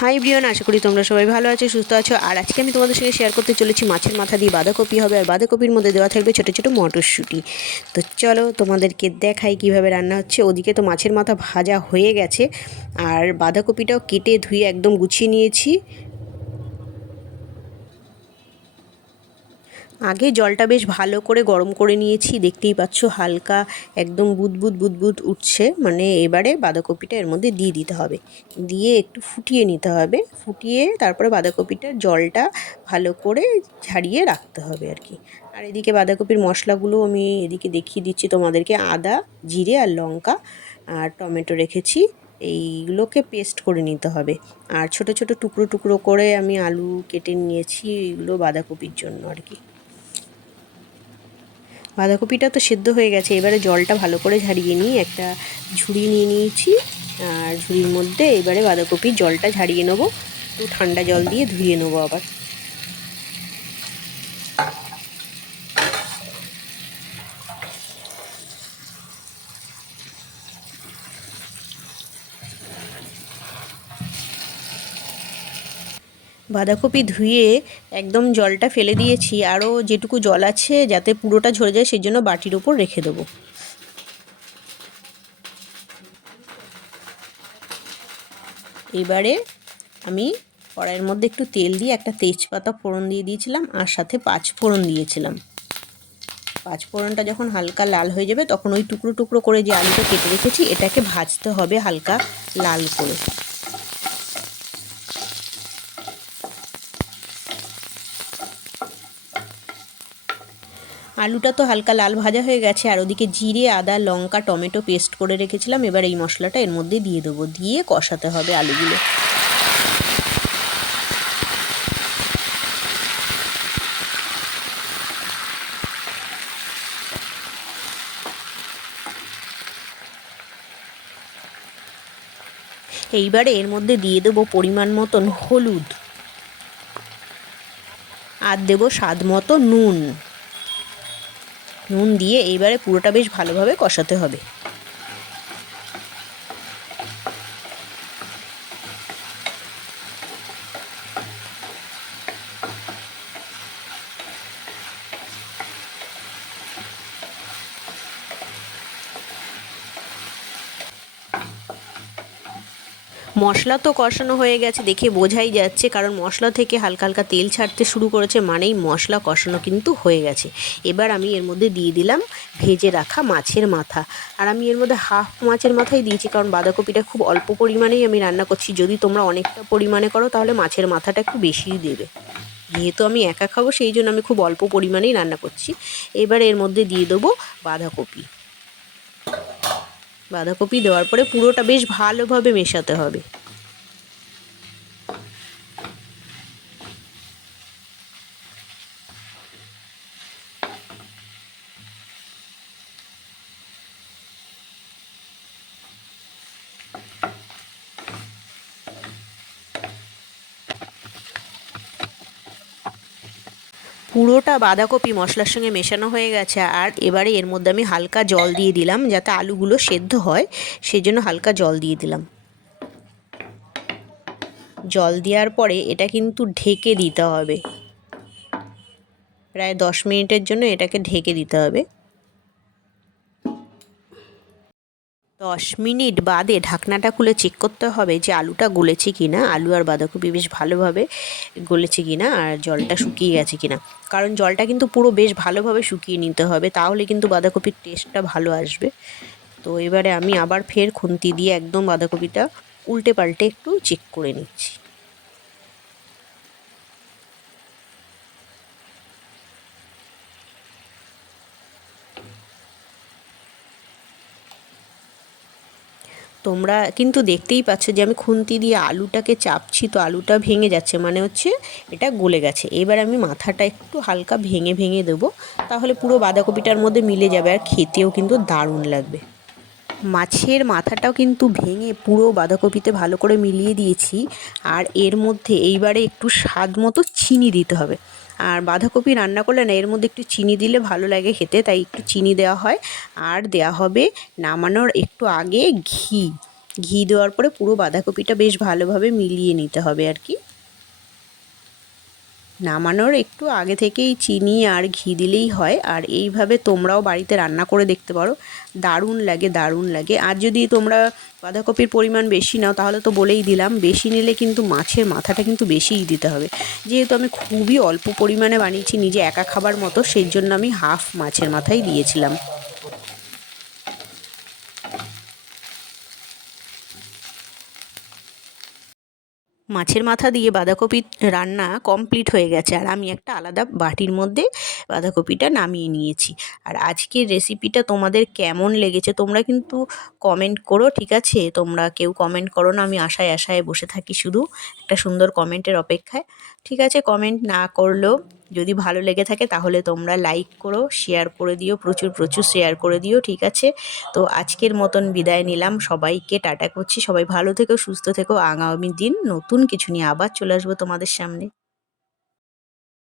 High Brian আশা করি তোমরা সবাই ভালো আছো, সুস্থ আছো। আর আজকে আমি তোমাদের সঙ্গে শেয়ার করতে চলেছি মাছের মাথা দিয়ে বাঁধাকপি হবে, আর বাঁধাকপির মধ্যে দেওয়া থাকবে ছোটো ছোটো মটরশুঁটি। তো চলো তোমাদেরকে দেখাই কীভাবে রান্না হচ্ছে। ওদিকে তো মাছের মাথা ভাজা হয়ে গেছে, আর বাঁধাকপিটাও কেটে ধুয়ে একদম গুছিয়ে নিয়েছি। আগে জলটা বেশ ভালো করে গরম করে নিয়েছি। দেখতেই পাচ্ছ হালকা একদম বুদবুদ বুদবুদ উঠছে। মানে এবারে বাঁধাকপিটা এর মধ্যে দিয়ে দিতে হবে। দিয়ে একটু ফুটিয়ে নিতে হবে। ফুটিয়ে তারপরে বাঁধাকপিটার জলটা ভালো করে ঝাড়িয়ে রাখতে হবে আর কি। আর এদিকে বাঁধাকপির মশলাগুলো আমি এদিকে দেখিয়ে দিচ্ছি। তোমাদেরকে আদা, জিরে আর লঙ্কা আর টমেটো রেখেছি। এইগুলোকে পেস্ট করে নিতে হবে। আর ছোট ছোট টুকরো টুকরো করে আমি আলু কেটে নিয়েছি এইগুলো বাঁধাকপির জন্য আর কি। বাঁধাকপিটা তো সেদ্ধ হয়ে গেছে, এবারে জলটা ভালো করে ঝারিয়ে নিই একটা ঝুড়ি নিয়ে নিয়েছি, আর ঝুড়ির মধ্যে এবারে বাঁধাকপির জলটা ঝারিয়ে নেব, একটু ঠান্ডা জল দিয়ে ধুয়ে নেব আবার। বাঁধাকপি ধুয়ে একদম জলটা ফেলে দিয়েছি, আরও যেটুকু জল আছে যাতে পুরোটা ঝরে যায় সেই জন্য বাটির ওপর রেখে দেবো। এবারে আমি কড়াইয়ের মধ্যে একটু তেল দিয়ে একটা তেজপাতা ফোড়ন দিয়ে দিয়েছিলাম, আর সাথে পাঁচ ফোড়ন দিয়েছিলাম। পাঁচ ফোড়নটা যখন হালকা লাল হয়ে যাবে, তখন ওই টুকরো টুকরো করে যে আলুটা কেটে রেখেছি, এটাকে ভাজতে হবে হালকা লাল করে। আলুটা তো হালকা লাল ভাজা হয়ে গেছে, আর ওদিকে জিরে, আদা, লঙ্কা, টমেটো পেস্ট করে রেখেছিলাম। এবার এই মশলাটা এর মধ্যে দিয়ে দেবো। দিয়ে কষাতে হবে আলুগুলো। এইবারে এর মধ্যে দিয়ে দেবো পরিমাণ মতন হলুদ। আর দেবো স্বাদ মতো নুন। নুন দিয়ে এইবারে পুরোটা বেশ ভালোভাবে কষাতে হবে। মশলা তো কষানো হয়ে গেছে, দেখে বোঝাই যাচ্ছে। কারণ মশলা থেকে হালকা হালকা তেল ছাড়তে শুরু করেছে মানেই মশলা কষানো কিন্তু হয়ে গেছে। এবার আমি এর মধ্যে দিয়ে দিলাম ভেজে রাখা মাছের মাথা। আর আমি এর মধ্যে হাফ মাছের মাথাই দিয়েছি, কারণ বাঁধাকপিটা খুব অল্প পরিমাণেই আমি রান্না করছি। যদি তোমরা অনেকটা পরিমাণে করো, তাহলে মাছের মাথাটা একটু বেশিই দেবে। যেহেতু আমি একা খাব, সেই জন্য আমি খুব অল্প পরিমাণেই রান্না করছি। এবার এর মধ্যে দিয়ে দেবো বাঁধাকপি। বাঁধাকপি দেওয়ার পরে পুরোটা বেশ ভালোভাবে মেশাতে হবে। পুরোটা বাঁধাকপি মশলার সঙ্গে মেশানো হয়ে গেছে, আর এবারে এর মধ্যে আমি হালকা জল দিয়ে দিলাম যাতে আলুগুলো সেদ্ধ হয়, সেই জন্য হালকা জল দিয়ে দিলাম। জল দেওয়ার পরে এটা কিন্তু ঢেকে দিতে হবে। প্রায় দশ মিনিটের জন্য এটাকে ঢেকে দিতে হবে। দশ মিনিট বাদে ঢাকনাটা খুলে চেক করতে হবে যে আলুটা গলেছে কি না আলু আর বাঁধাকপি বেশ ভালোভাবে গলেছে কি না আর জলটা শুকিয়ে গেছে কি না কারণ জলটা কিন্তু পুরো বেশ ভালোভাবে শুকিয়ে নিতে হবে, তাহলে কিন্তু বাঁধাকপির টেস্টটা ভালো আসবে। তো এবারে আমি আবার ফের খুন্তি দিয়ে একদম বাঁধাকপিটা উল্টে পাল্টে একটু চেক করে নিচ্ছি। তোমরা কিন্তু দেখতেই পাচ্ছ যে আমি খুন্তি দিয়ে আলুটাকে চাপছি, তো আলুটা ভেঙে যাচ্ছে। মানে হচ্ছে এটা গলে গেছে। এবার আমি মাথাটা একটু হালকা ভেঙে ভেঙে দেবো, তাহলে পুরো বাঁধাকপিটার মধ্যে মিলে যাবে আর খেতেও কিন্তু দারুণ লাগবে। মাছের মাথাটাও কিন্তু ভেঙে পুরো বাঁধাকপিতে ভালো করে মিলিয়ে দিয়েছি, আর এর মধ্যে এইবারে একটু স্বাদ মতো চিনি দিতে হবে। আর বাঁধাকপি রান্না করলে না, এর মধ্যে একটু চিনি দিলে ভালো লাগে খেতে, তাই একটু চিনি দেওয়া হয়। আর দেওয়া হবে নামানোর একটু আগে ঘি। ঘি দেওয়ার পরে পুরো বাঁধাকপিটা বেশ ভালোভাবে মিলিয়ে নিতে হবে আর কি। নামানোর একটু আগে থেকেই চিনি আর ঘি দিলেই হয়। আর এইভাবে তোমরাও বাড়িতে রান্না করে দেখতে পারো। দারুণ লাগে দারুণ লাগে। আর যদি তোমরা বাঁধাকপির পরিমাণ বেশি নাও, তাহলে তো বলেই দিলাম, বেশি নিলে কিন্তু মাছের মাথাটা কিন্তু বেশিই দিতে হবে। যেহেতু আমি খুবই অল্প পরিমাণে বানিয়েছি, নিজে একা খাবার মতো, সেই জন্য আমি হাফ মাছের মাথাই দিয়েছিলাম। মাছের মাথা দিয়ে বাঁধাকপি রান্না কমপ্লিট হয়ে গেছে। আর আমি একটা আলাদা বাটির মধ্যে বাঁধাকপিটা নামিয়ে নিয়েছি। আর আজকের রেসিপিটা তোমাদের কেমন লেগেছে তোমরা কিন্তু কমেন্ট করো, ঠিক আছে? তোমরা কেউ কমেন্ট করো না, আমি আশায় আশায় বসে থাকি শুধু। একটা সুন্দর কমেন্টের অপেক্ষায়। ঠিক আছে কমেন্ট না করলেও যদি ভালো লেগে থাকে তাহলে তোমরা লাইক করো শেয়ার করে দিও, প্রচুর প্রচুর শেয়ার করে দিও, ঠিক আছে? তো আজকের মতন বিদায় নিলাম, সবাইকে টাটা করছি, সবাই ভালো থেকো, সুস্থ থেকো, আগামী দিন নতুন কিছু নিয়ে আবার চলে আসব তোমাদের সামনে।